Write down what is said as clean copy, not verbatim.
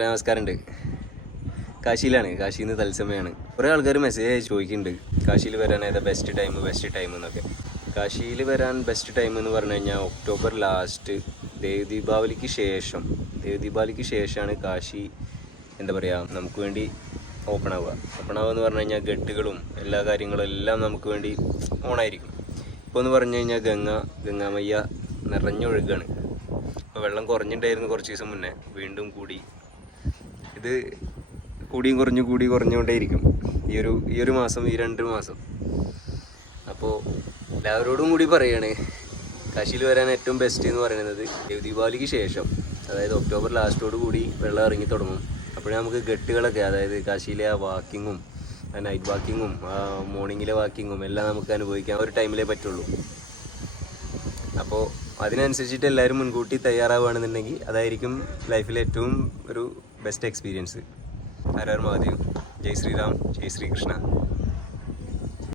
നമസ്കാരമുണ്ട്. കാശിയിലാണ്, കാശിയിൽ നിന്ന് തത്സമയമാണ്. കുറേ ആൾക്കാർ മെസ്സേജ് ചോദിക്കുന്നുണ്ട് കാശിയിൽ വരാൻ ഏതാ ബെസ്റ്റ് ടൈം എന്നൊക്കെ. കാശിയിൽ വരാൻ ബെസ്റ്റ് ടൈം എന്ന് പറഞ്ഞു കഴിഞ്ഞാൽ ഒക്ടോബർ ലാസ്റ്റ്, ദീപാവലിക്ക് ശേഷമാണ് കാശി എന്താ പറയുക നമുക്ക് വേണ്ടി ഓപ്പൺ ആവുക എന്ന് പറഞ്ഞു കഴിഞ്ഞാൽ ഗട്ടുകളും എല്ലാ കാര്യങ്ങളും എല്ലാം നമുക്ക് വേണ്ടി ഓണായിരിക്കും. ഇപ്പോൾ എന്ന് പറഞ്ഞു കഴിഞ്ഞാൽ ഗംഗാമയ്യ നിറഞ്ഞൊഴുകാണ്. ഇപ്പോൾ വെള്ളം കുറഞ്ഞിട്ടുണ്ടായിരുന്നു കുറച്ച് ദിവസം മുന്നേ, വീണ്ടും കൂടി. ഇത് കുറഞ്ഞുകൊണ്ടേയിരിക്കും ഈ ഒരു മാസം, ഈ 2 മാസം. അപ്പോൾ എല്ലാവരോടും കൂടി പറയാണ് കാശിയിൽ വരാൻ ഏറ്റവും ബെസ്റ്റ് എന്ന് പറയുന്നത് ദീപാവലിക്ക് ശേഷം, അതായത് ഒക്ടോബർ ലാസ്റ്റോട് കൂടി വെള്ളം ഇറങ്ങി തുടങ്ങും. അപ്പോഴേ നമുക്ക് ഗട്ടുകളൊക്കെ, അതായത് കാശിയിലെ ആ വാക്കിങ്ങും നൈറ്റ് വാക്കിങ്ങും മോർണിംഗിലെ വാക്കിങ്ങും എല്ലാം നമുക്ക് അനുഭവിക്കാൻ ഒരു ടൈമിലേ പറ്റുള്ളൂ. അപ്പോൾ അതിനനുസരിച്ചിട്ട് എല്ലാവരും മുൻകൂട്ടി തയ്യാറാവുകയാണെന്നുണ്ടെങ്കിൽ അതായിരിക്കും ലൈഫിലെ ഏറ്റവും ഒരു ബെസ്റ്റ് എക്സ്പീരിയൻസ്. ഹര ഹർ മഹാദേവ്. ജയ് ശ്രീറാം, ജയ് ശ്രീകൃഷ്ണ.